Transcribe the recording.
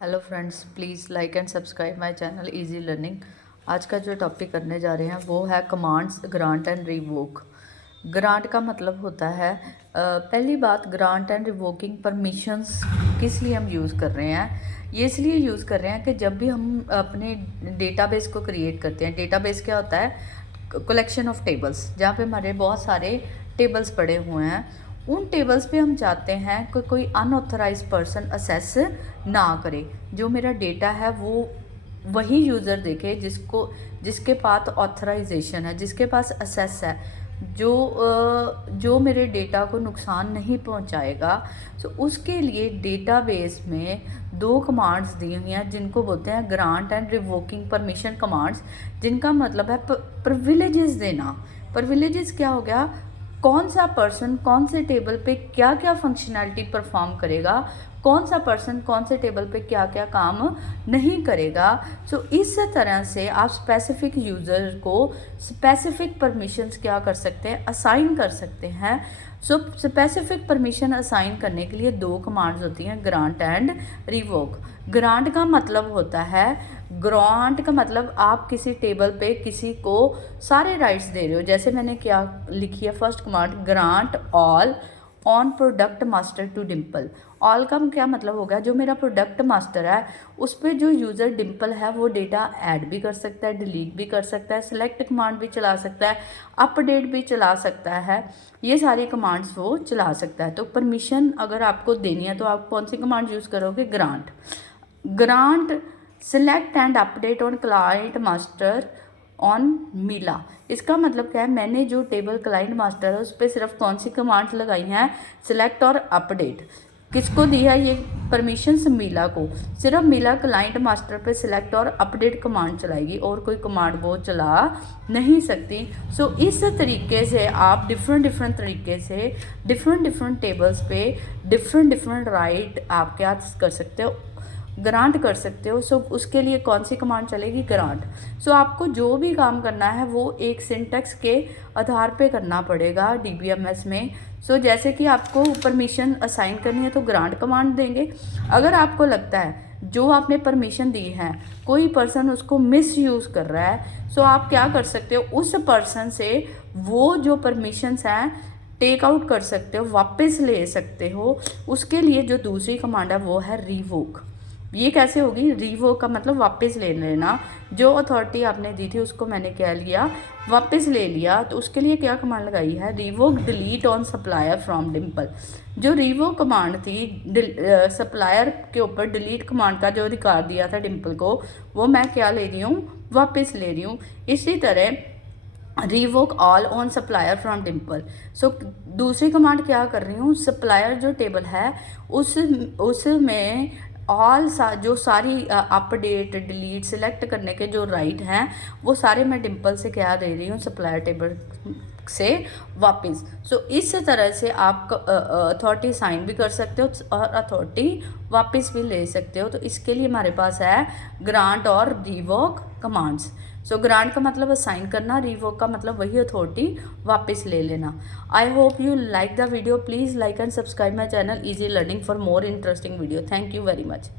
Hello friends, please like and subscribe my channel easy learning. आज का जो topic करने जा रहे हैं वो है commands, grant and revoke. Grant का मतलब होता है पहली बात, ग्रांट एंड रिवोकिंग परमिशंस किस लिए हम यूज़ कर रहे हैं। ये इसलिए यूज़ कर रहे हैं कि जब भी हम अपने डेटाबेस को क्रिएट करते हैं, डेटाबेस क्या होता है, कलेक्शन ऑफ टेबल्स, जहाँ पे हमारे बहुत सारे टेबल्स पड़े हुए हैं। उन टेबल्स पे हम चाहते हैं कि कोई अनऑथराइज पर्सन असेस ना करे। जो मेरा डेटा है वो वही यूज़र देखे जिसके पास ऑथराइजेशन है, जिसके पास असेस है, जो मेरे डेटा को नुकसान नहीं पहुंचाएगा। सो उसके लिए डेटाबेस में दो कमांड्स दी हुई हैं जिनको बोलते हैं grant and revoking permission commands, जिनका मतलब है प्रिविलेजेस देना। प्रिविलेजेस क्या हो गया, कौन सा पर्सन कौन से टेबल पे क्या क्या फंक्शनैलिटी परफॉर्म करेगा, कौन सा पर्सन कौन से टेबल पे क्या क्या काम नहीं करेगा। सो इस तरह से आप स्पेसिफिक यूज़र को स्पेसिफिक परमिशंस क्या कर सकते हैं, असाइन कर सकते हैं। सो स्पेसिफिक परमिशन असाइन करने के लिए दो कमांड्स होती हैं, ग्रांट एंड रिवोक। ग्रांट का मतलब होता है, ग्रांट का मतलब आप किसी टेबल पे किसी को सारे राइट्स दे रहे हो। जैसे मैंने क्या लिखी है, first command grant all on product master to Dimple. All का क्या मतलब होगा, जो मेरा प्रोडक्ट मास्टर है उस पर जो यूज़र डिम्पल है वो डेटा ऐड भी कर सकता है, डिलीट भी कर सकता है, सेलेक्ट कमांड भी चला सकता है, अपडेट भी चला सकता है। ये सारी कमांड्स वो चला सकता है। तो परमिशन अगर आपको देनी है तो आप कौन सी कमांड यूज़ करोगे, grant. Grant select and update on client master on Meela. इसका मतलब क्या है, मैंने जो टेबल क्लाइंट मास्टर है उस पर सिर्फ कौन सी कमांड्स लगाई हैं, सिलेक्ट और अपडेट। किसको दी है ये परमिशंस, मीला को। सिर्फ मीला क्लाइंट मास्टर पे सिलेक्ट और अपडेट कमांड चलाएगी और कोई कमांड वो चला नहीं सकती। सो इस तरीके से आप डिफरेंट तरीके से डिफरेंट टेबल्स पे डिफरेंट राइट आप क्या कर सकते हो, ग्रांट कर सकते हो। सो उसके लिए कौन सी कमांड चलेगी, ग्रांट। सो आपको जो भी काम करना है वो एक सिंटैक्स के आधार पे करना पड़ेगा डीबीएमएस में। सो जैसे कि आपको परमिशन असाइन करनी है तो ग्रांट कमांड देंगे। अगर आपको लगता है जो आपने परमिशन दी है कोई पर्सन उसको मिस यूज़ कर रहा है, सो आप क्या कर सकते हो, उस पर्सन से वो जो परमिशंस हैं टेक आउट कर सकते हो, वापस ले सकते हो। उसके लिए जो दूसरी कमांड है वो है रिवोक। ये कैसे होगी, रिवोक का मतलब वापस ले लेना। जो अथॉरिटी आपने दी थी उसको मैंने क्या लिया, वापस ले लिया। तो उसके लिए क्या कमांड लगाई है, revoke delete on supplier from Dimple. जो रिवोक कमांड थी सप्लायर के ऊपर डिलीट कमांड का जो अधिकार दिया था डिम्पल को, वो मैं क्या ले रही हूँ, वापस ले रही हूँ। इसी तरह revoke all on supplier from Dimple. So दूसरी कमांड क्या कर रही हूँ, सप्लायर जो टेबल है उसमें ऑल जो सारी अपडेट डिलीट सेलेक्ट करने के जो राइट हैं वो सारे मैं डिम्पल से क्या दे रही हूँ, सप्लायर टेबल से वापस। सो इस तरह से आप अथॉरिटी साइन भी कर सकते हो और अथॉरिटी वापस भी ले सकते हो। तो इसके लिए हमारे पास है ग्रांट और रिवोक कमांड्स। सो ग्रांट का मतलब असाइन करना, रिवोक का मतलब वही अथॉरिटी वापस ले लेना। I hope you like the video. Please like and subscribe my channel easy learning for more interesting video. Thank you very much.